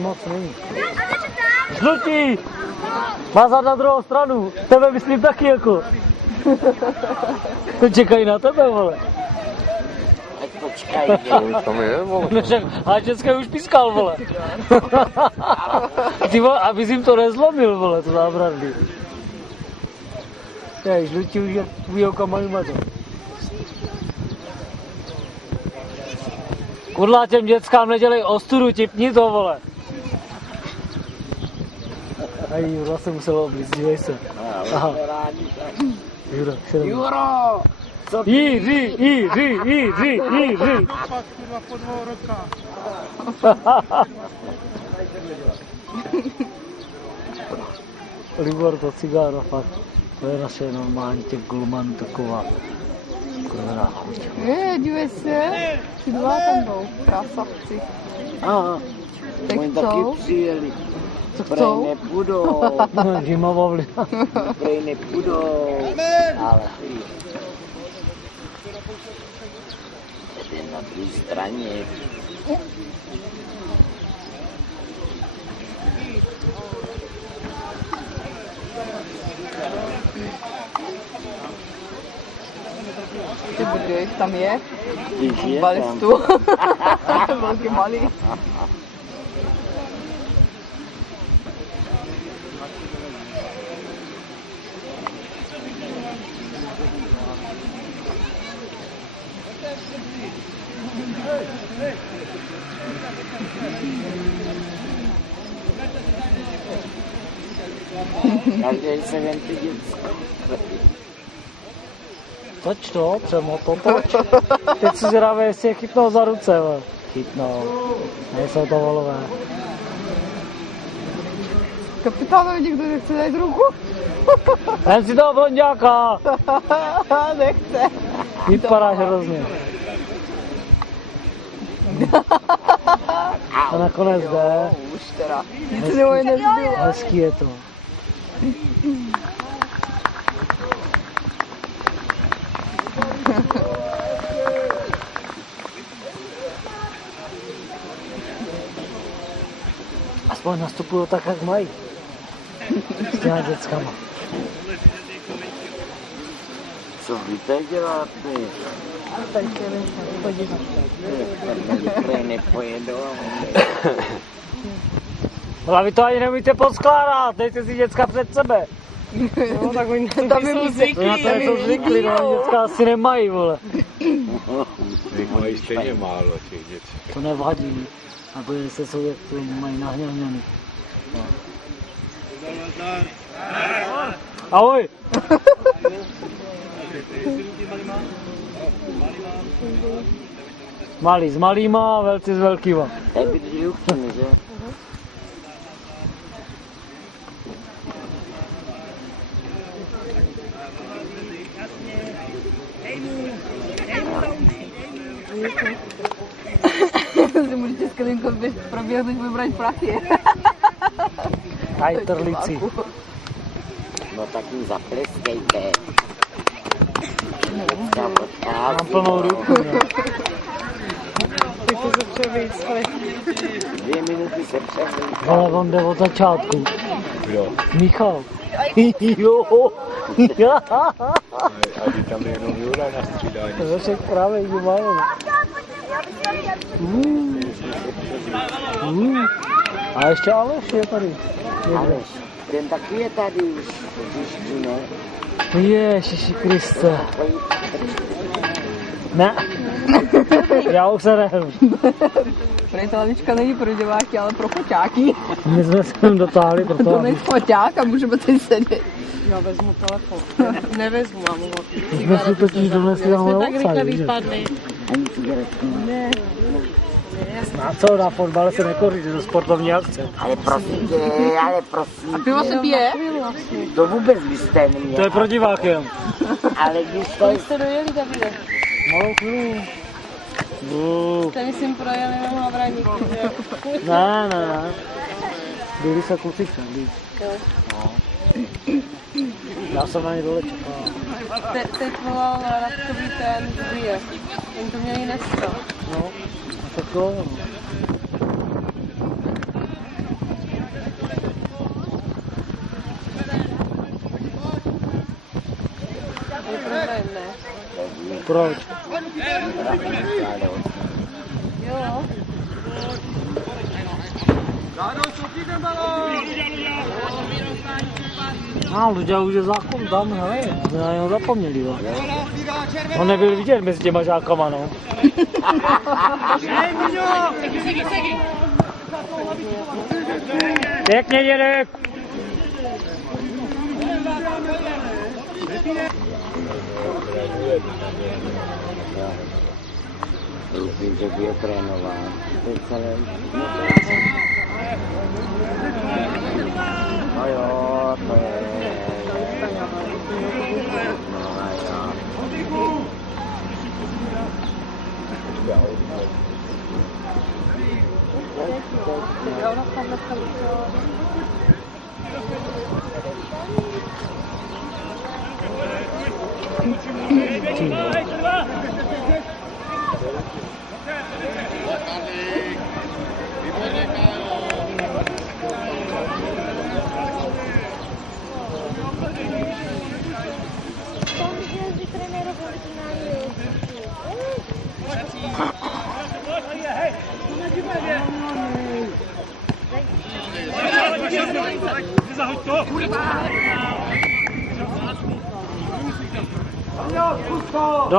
moc není. Žlutí! Mazat na druhou stranu. Tebe myslím taky jako. To čekají na tebe, vole. Ať počkají. Tam je, vole. Háčecké už pískal, vole. Ty vole, abys jim to nezlomil, vole, to zábradlí. Jej, žlutí už ví, kam mají mato. Kurla, těm dětskám nedělej ostudu, tipni to, vole. A Jura se musel oblíct, dívej se. Aha. Jura, Juro! Jiří. Pak kurva po 2 roka. Libor to cigáro, fakt. To je naše normální těch gulmanů taková kurvená chuť. Dívej se, ty dva tam jdou, krásavci. Aha. Tak Oni taky chcou? přijeli. Co Prej chcou? nepůjdou. Džima Vavlina. Prej nepůjdou. Ale tady na druhé straně. Ty brdo, jich tam je? Když je tam. Balistu. Velký malý. Každý se ven ty děcka. Toč to, přemo to toč. Teď si zvědavě, jestli je chytnou za ruce, vole. Chytnou. Nejsou to volové. Kapitánovi někdo nechce dát ruku? Jen si toho blonďáka. Nechce. Vypadáš hrozně. A nakonec jde. Už teda. Nic nebo je nezbylo. Hezký je to. Aspoň nastupují tak, jak mají. S těma dětskama. Co vy tady děláte? Tady se jen podívat. Prej nepojedou. Ale vy to ani neumíte poskládat, dejte si děcka před sebe. No tak oni tam jsou zvyklí. Na to jsou zvyklí, no, děcka asi nemají, vole. Mají stejně málo těch dětí. To nevadí. A bude se jsou, jak to mají nahňahňaný. No. Ahoj! Malý s malýma, velcí s velkýma. Tady bydlí upřímně, že? Si můžete s Kalinkou proběhnout vybrat prachy. Aj trlici. No tak jim zapleskejte. Mám plnou ruku, no. Tak to se převýstli. 2 minuty se převlí. Ale on jde od začátku. Kdo? Michal. Jo. A ty tam je jenom Jura na střídání. To je však právě jdu malo. A ještě Aleš je tady. Aleš, ten taky je tady už. Víš, ne? Ježiši Kriste. Ne. Já už se nehnu. Prej ta lavička není pro diváky, ale pro foťáky. My jsme se sem dotáhli, To proto není foťák a můžeme tady sedět. Já vezmu telefon. Nevezmu, mám ho. jsme si totiž donesli na Tak rychle outside, že? vypadly. Ani cigaretku. Ne. Na co, na fotbale se nekoří, to sportovní akce. Ale prosím tě, Pivo se pije? to vůbec byste neměl. To je pro diváky jen. Ale když to Kolik jste dojeli, Davide? Malou chvíli. Jste myslím projeli na Havraníku, že? Ne. Byli se kluci všem, no. Já jsem na ně dole čekal. Teď volal Radkový ten Dubie. Oni to měli dneska. No, tak to, no. ne. Proč? Jo. Luďa už je zákon tam, hele, na něho zapomněli, jo. On nebyl vidět mezi těma žákama, no. Pěkně, dědek! Doufám, že bude trénovat. Teď celé. No jo, to je. No jo. Zahoď to! Do